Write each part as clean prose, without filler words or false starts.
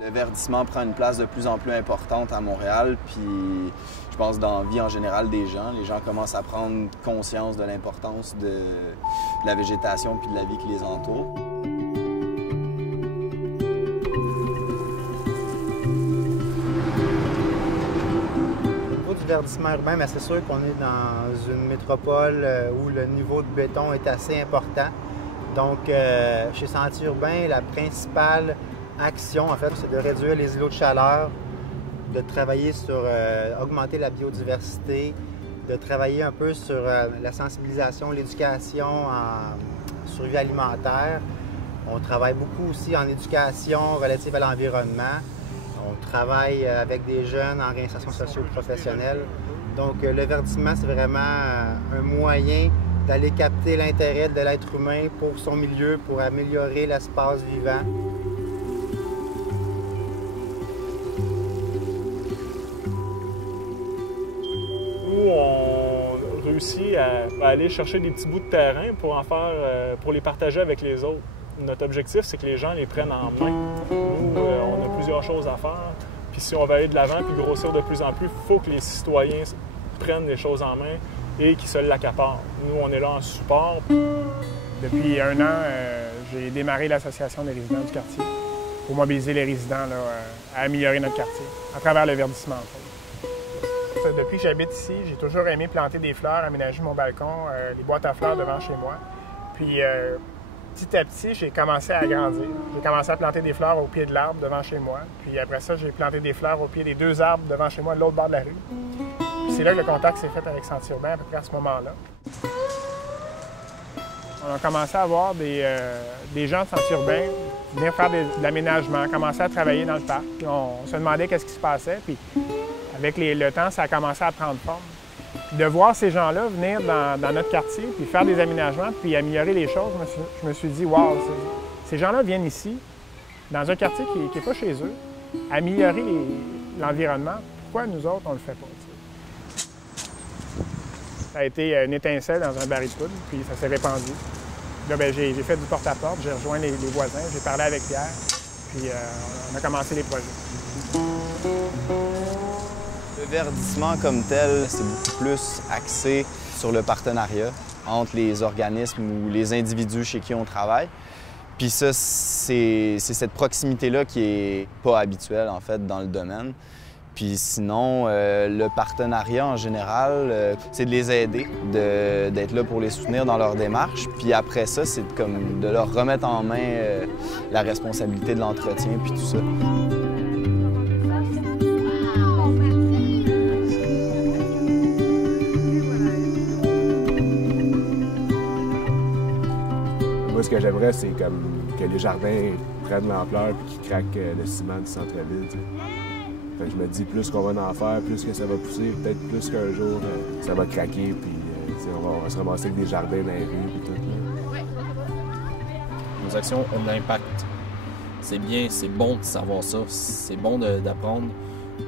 Le verdissement prend une place de plus en plus importante à Montréal, puis je pense dans la vie en général des gens. Les gens commencent à prendre conscience de l'importance de la végétation puis de la vie qui les entoure. Au niveau du verdissement urbain, c'est sûr qu'on est dans une métropole où le niveau de béton est assez important. Donc, chez Sentier urbain, la principale action, en fait, c'est de réduire les îlots de chaleur, de travailler sur augmenter la biodiversité, de travailler un peu sur la sensibilisation, l'éducation en survie alimentaire. On travaille beaucoup aussi en éducation relative à l'environnement. On travaille avec des jeunes en réinsertion socio-professionnelle. Donc, le verdissement, c'est vraiment un moyen d'aller capter l'intérêt de l'être humain pour son milieu, pour améliorer l'espace vivant. Nous, on réussit à aller chercher des petits bouts de terrain pour en faire, pour les partager avec les autres. Notre objectif, c'est que les gens les prennent en main. Nous, on a plusieurs choses à faire. Puis si on veut aller de l'avant puis grossir de plus en plus, il faut que les citoyens prennent les choses en main et qu'ils se l'accaparent. Nous, on est là en support. Depuis 1 an, j'ai démarré l'Association des résidents du quartier pour mobiliser les résidents là, à améliorer notre quartier à travers le verdissement, en fait. Depuis que j'habite ici, j'ai toujours aimé planter des fleurs, aménager mon balcon, les boîtes à fleurs devant chez moi. Puis petit à petit, j'ai commencé à agrandir. J'ai commencé à planter des fleurs au pied de l'arbre devant chez moi. Puis après ça, j'ai planté des fleurs au pied des 2 arbres devant chez moi de l'autre bord de la rue. Puis c'est là que le contact s'est fait avec Sentier urbain à peu près à ce moment-là. On a commencé à voir des gens de Sentier urbain venir faire de l'aménagement, commencer à travailler dans le parc. Puis on se demandait qu'est-ce qui se passait. Puis avec le temps, ça a commencé à prendre forme. Puis de voir ces gens-là venir dans notre quartier, puis faire des aménagements, puis améliorer les choses, je me suis dit, wow, ces gens-là viennent ici, dans un quartier qui n'est pas chez eux, améliorer l'environnement. Pourquoi nous autres, on ne le fait pas? T'sais? Ça a été une étincelle dans un baril de poudre, puis ça s'est répandu. Là, j'ai fait du porte-à-porte, j'ai rejoint les voisins, j'ai parlé avec Pierre, puis on a commencé les projets. Le verdissement comme tel, c'est beaucoup plus axé sur le partenariat entre les organismes ou les individus chez qui on travaille. Puis ça, c'est cette proximité-là qui est pas habituelle, en fait, dans le domaine. Puis sinon, le partenariat en général, c'est de les aider, d'être là pour les soutenir dans leur démarche. Puis après ça, c'est comme de leur remettre en main la responsabilité de l'entretien puis tout ça. Moi, ce que j'aimerais, c'est comme que les jardins prennent l'ampleur et qu'ils craquent le ciment du centre-ville. Fait que je me dis, plus qu'on va en faire, plus que ça va pousser, peut-être plus qu'un jour, ça va craquer, puis on va se ramasser avec des jardins dans les rues et tout. Là. Nos actions ont de l'impact. C'est bien, c'est bon de savoir ça. C'est bon d'apprendre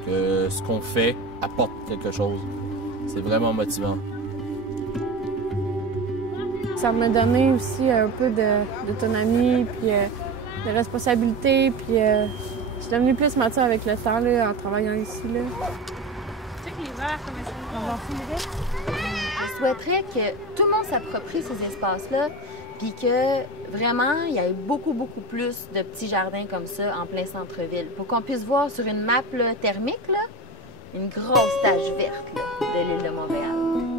que ce qu'on fait apporte quelque chose. C'est vraiment motivant. Ça m'a donné aussi un peu d'autonomie, puis de responsabilité, puis je suis devenue plus mature avec le temps là, en travaillant ici. Là. Tu sais que l'hiver, comment ça va? Je souhaiterais que tout le monde s'approprie ces espaces-là, puis que vraiment, il y ait beaucoup plus de petits jardins comme ça en plein centre-ville, pour qu'on puisse voir sur une map là, thermique là, une grosse tache verte là, de l'île de Montréal.